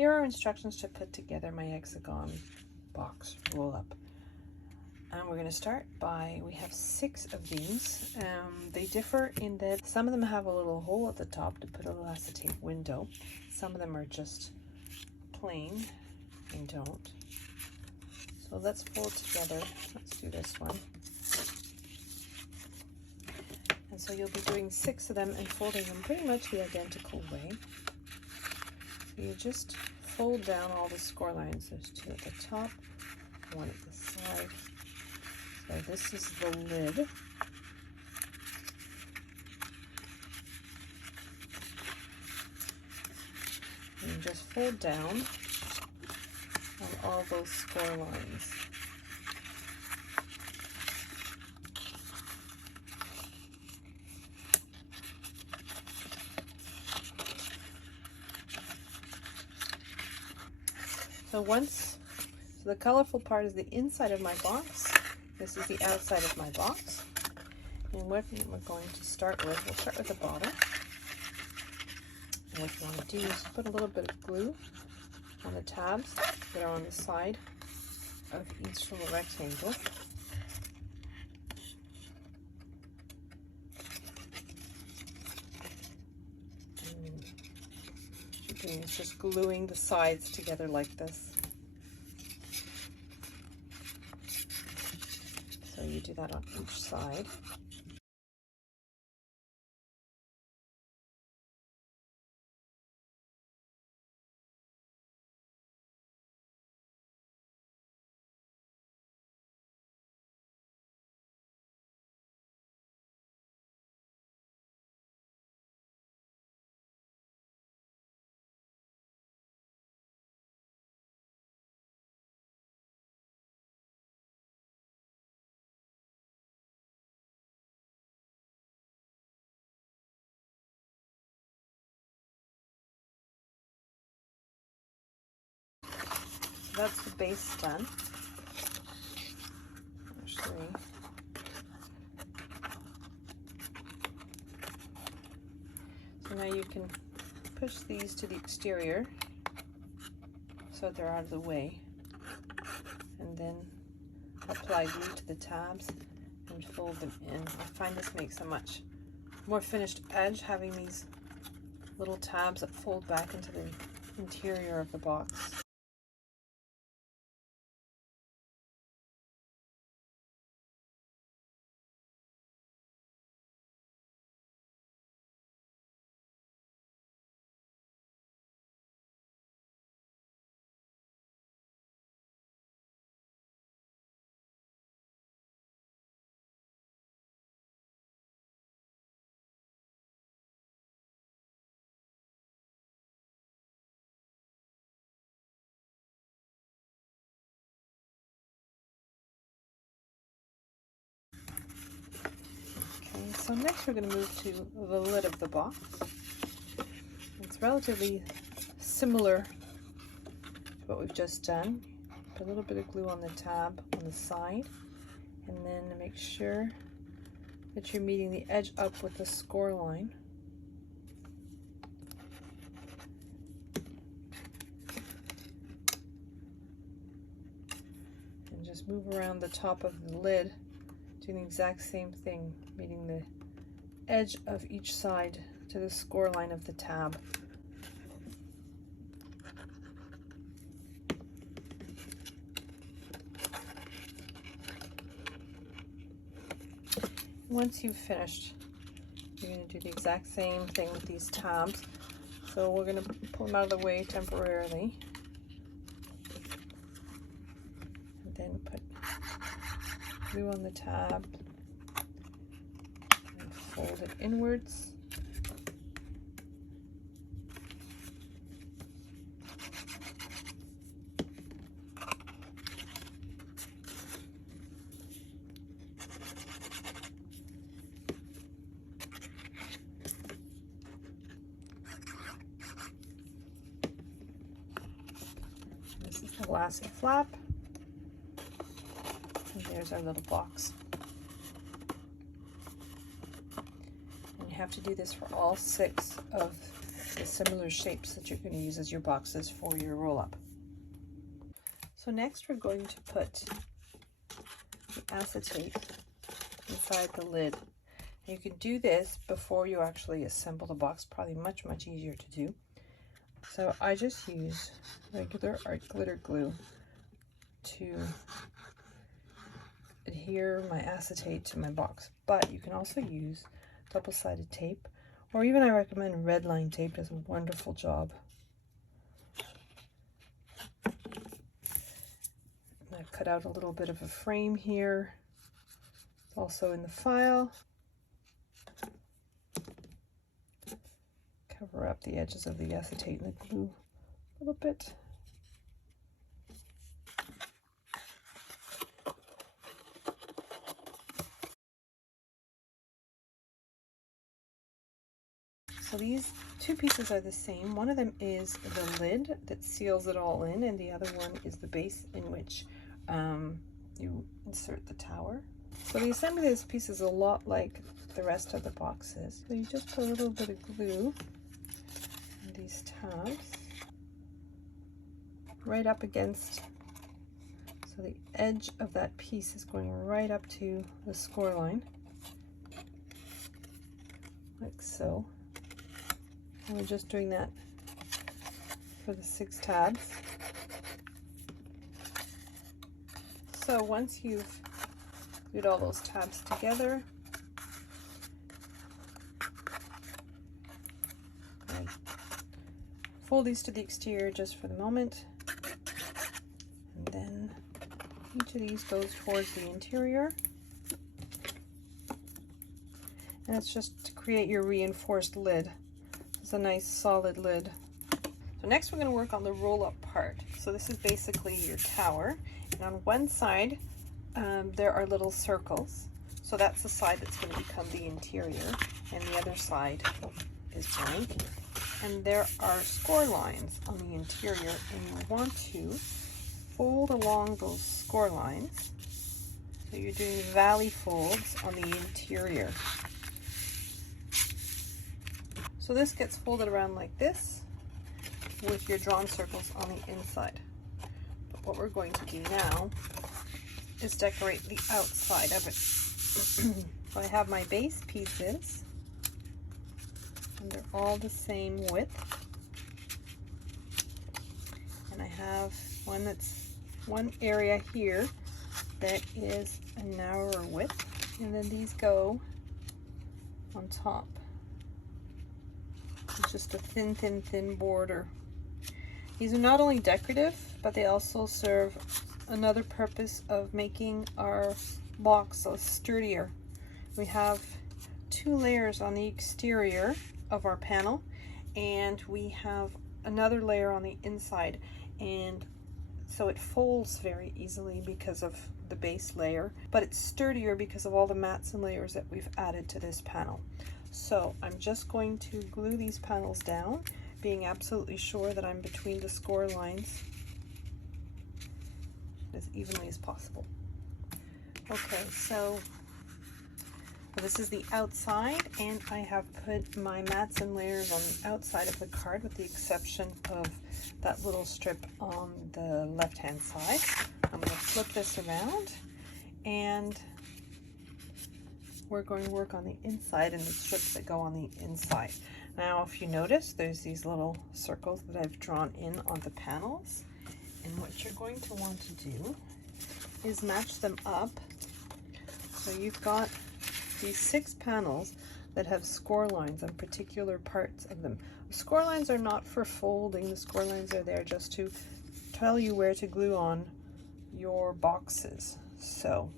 here are instructions to put together my hexagon box roll up. And we're going to start by, we have 6 of these. They differ in that some of them have a little hole at the top to put a little acetate window. Some of them are just plain and don't. So let's fold together. Let's do this one. And so you'll be doing 6 of them and folding them pretty much the identical way. So you just fold down all the score lines. There's 2 at the top, 1 at the side. So this is the lid. And you just fold down on all those score lines. So the colorful part is the inside of my box. This is the outside of my box. And what we're going to start with, we'll start with the bottom. And what you want to do is put a little bit of glue on the tabs that are on the side of each little rectangle. And what you're doing is just gluing the sides together like this. So you do that on each side. That's the base done. There's 3. So now you can push these to the exterior so that they're out of the way, and then apply glue to the tabs and fold them in. I find this makes a much more finished edge, having these little tabs that fold back into the interior of the box. So next we're going to move to the lid of the box. It's relatively similar to what we've just done. Put a little bit of glue on the tab on the side, and then make sure that you're meeting the edge up with the score line. And just move around the top of the lid, doing the exact same thing, meeting the edge of each side to the score line of the tab. Once you've finished, you're going to do the exact same thing with these tabs. So we're going to pull them out of the way temporarily, and then put glue on the tab and fold it inwards. This is the glassy flap. And there's our little box. And you have to do this for all 6 of the similar shapes that you're going to use as your boxes for your roll-up. So next we're going to put the acetate inside the lid. You can do this before you actually assemble the box, probably much easier to do. So I just use regular art glitter glue to adhere my acetate to my box, but you can also use double-sided tape, or even I recommend red line tape. Does a wonderful job. And I've cut out a little bit of a frame here. It's also in the file. Cover up the edges of the acetate and the glue a little bit. So these two pieces are the same. One of them is the lid that seals it all in, and the other one is the base in which you insert the tower. So the assembly of this piece is a lot like the rest of the boxes. So you just put a little bit of glue in these tabs right up against, so the edge of that piece is going right up to the score line, like so. And we're just doing that for the 6 tabs. So once you've glued all those tabs together, fold these to the exterior just for the moment, and then each of these goes towards the interior, and it's just to create your reinforced lid. It's a nice solid lid. So next we're going to work on the roll-up part. So this is basically your tower, and on one side there are little circles. So that's the side that's going to become the interior, and the other side is blank. And there are score lines on the interior, and you want to fold along those score lines. So you're doing valley folds on the interior. So this gets folded around like this with your drawn circles on the inside. But what we're going to do now is decorate the outside of it. So I have my base pieces, and they're all the same width. And I have one area here that is a narrower width, and then these go on top. It's just a thin border. These are not only decorative, but they also serve another purpose of making our box sturdier. We have 2 layers on the exterior of our panel, and we have another layer on the inside, and so it folds very easily because of the base layer, but it's sturdier because of all the mats and layers that we've added to this panel. So I'm just going to glue these panels down, being absolutely sure that I'm between the score lines as evenly as possible. Okay, so this is the outside, and I have put my mats and layers on the outside of the card, with the exception of that little strip on the left-hand side. I'm going to flip this around, and we're going to work on the inside and the strips that go on the inside. Now, if you notice, there's these little circles that I've drawn in on the panels, and what you're going to want to do is match them up. So you've got these 6 panels that have score lines on particular parts of them. The score lines are not for folding. The score lines are there just to tell you where to glue on your boxes. So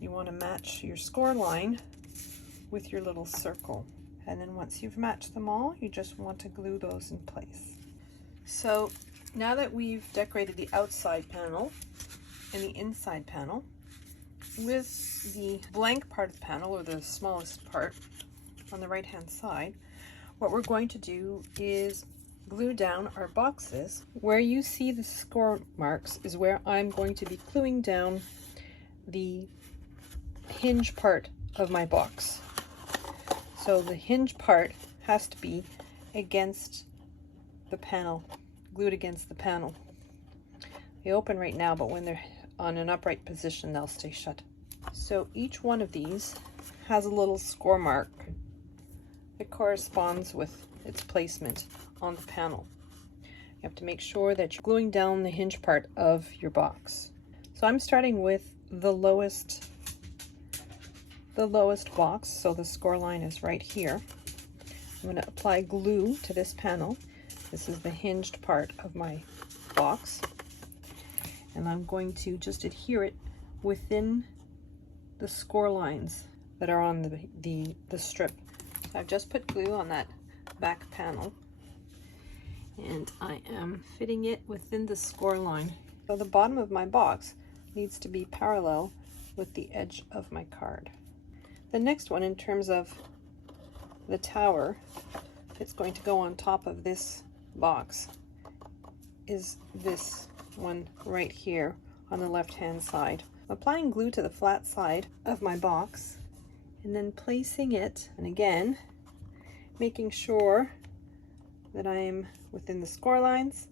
you want to match your score line with your little circle, and then once you've matched them all, you just want to glue those in place. So now that we've decorated the outside panel and the inside panel, with the blank part of the panel, or the smallest part on the right hand side, what we're going to do is glue down our boxes. Where you see the score marks is where I'm going to be gluing down the hinge part of my box. So the hinge part has to be against the panel, glued against the panel. They open right now, but when they're on an upright position, they'll stay shut. So each one of these has a little score mark that corresponds with its placement on the panel. You have to make sure that you're gluing down the hinge part of your box. So I'm starting with the lowest box, so the score line is right here. I'm going to apply glue to this panel. This is the hinged part of my box, and I'm going to just adhere it within the score lines that are on the strip. So I've just put glue on that back panel, and I am fitting it within the score line. So the bottom of my box needs to be parallel with the edge of my card. The next one, in terms of the tower, it's going to go on top of this box, is this one right here on the left hand side. I'm applying glue to the flat side of my box and then placing it, and again making sure that I'm within the score lines.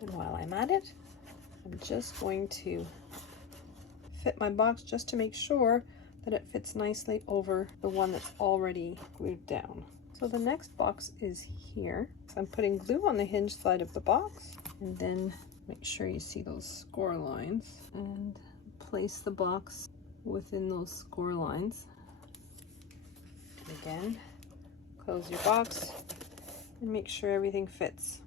And while I'm at it, I'm just going to fit my box just to make sure that it fits nicely over the one that's already glued down. So the next box is here. So I'm putting glue on the hinge side of the box, and then make sure you see those score lines and place the box within those score lines. And again, close your box and make sure everything fits.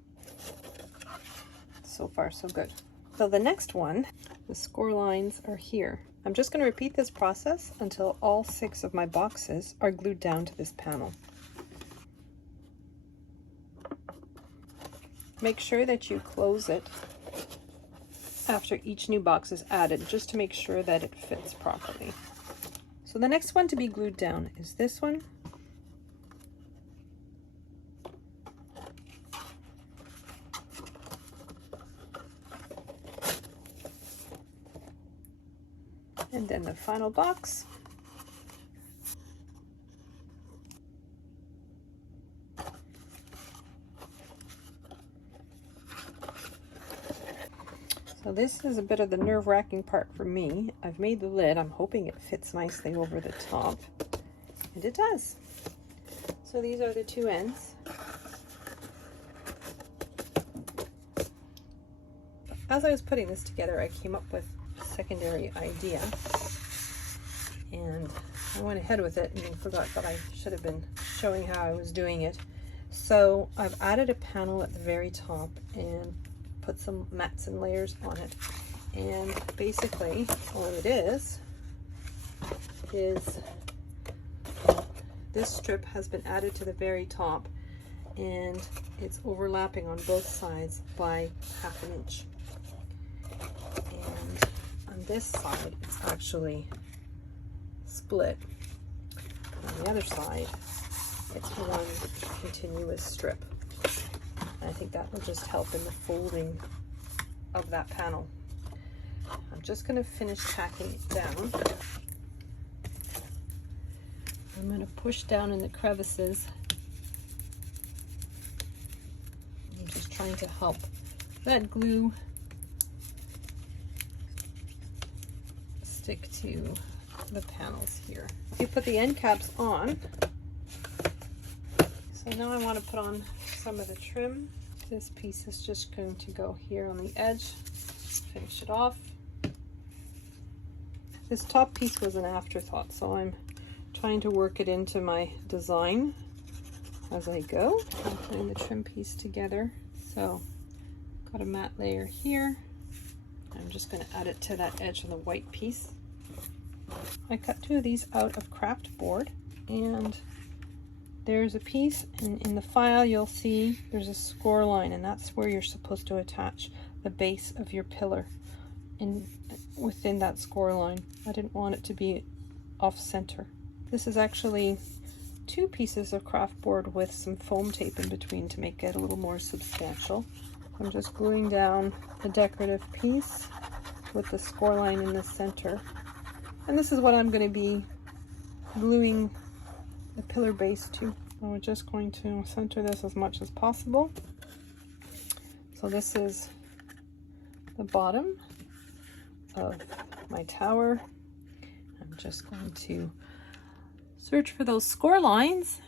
So far, so good. So the next one, the score lines are here. I'm just going to repeat this process until all 6 of my boxes are glued down to this panel. Make sure that you close it after each new box is added, just to make sure that it fits properly. So the next one to be glued down is this one. And then the final box. So this is a bit of the nerve-wracking part for me. I've made the lid. I'm hoping it fits nicely over the top. And it does. So these are the 2 ends. As I was putting this together, I came up with a secondary idea. And I went ahead with it and forgot that I should have been showing how I was doing it. So I've added a panel at the very top and put some mats and layers on it, and basically what it is this strip has been added to the very top, and it's overlapping on both sides by ½ an inch, and on this side it's actually split. On the other side it's one continuous strip. I think that will just help in the folding of that panel. I'm just going to finish tacking it down. I'm going to push down in the crevices. I'm just trying to help that glue stick to the panels here. You put the end caps on. So now I want to put on some of the trim. This piece is just going to go here on the edge, finish it off. This top piece was an afterthought, so I'm trying to work it into my design as I go. I'm putting the trim piece together. So got a matte layer here. I'm just going to add it to that edge of the white piece. I cut 2 of these out of craft board, and there's a piece, and in the file you'll see there's a score line, and that's where you're supposed to attach the base of your pillar within that score line. I didn't want it to be off center. This is actually 2 pieces of craft board with some foam tape in between to make it a little more substantial. I'm just gluing down a decorative piece with the score line in the center, and this is what I'm going to be gluing the pillar base to. So we're just going to center this as much as possible. So this is the bottom of my tower. I'm just going to search for those score lines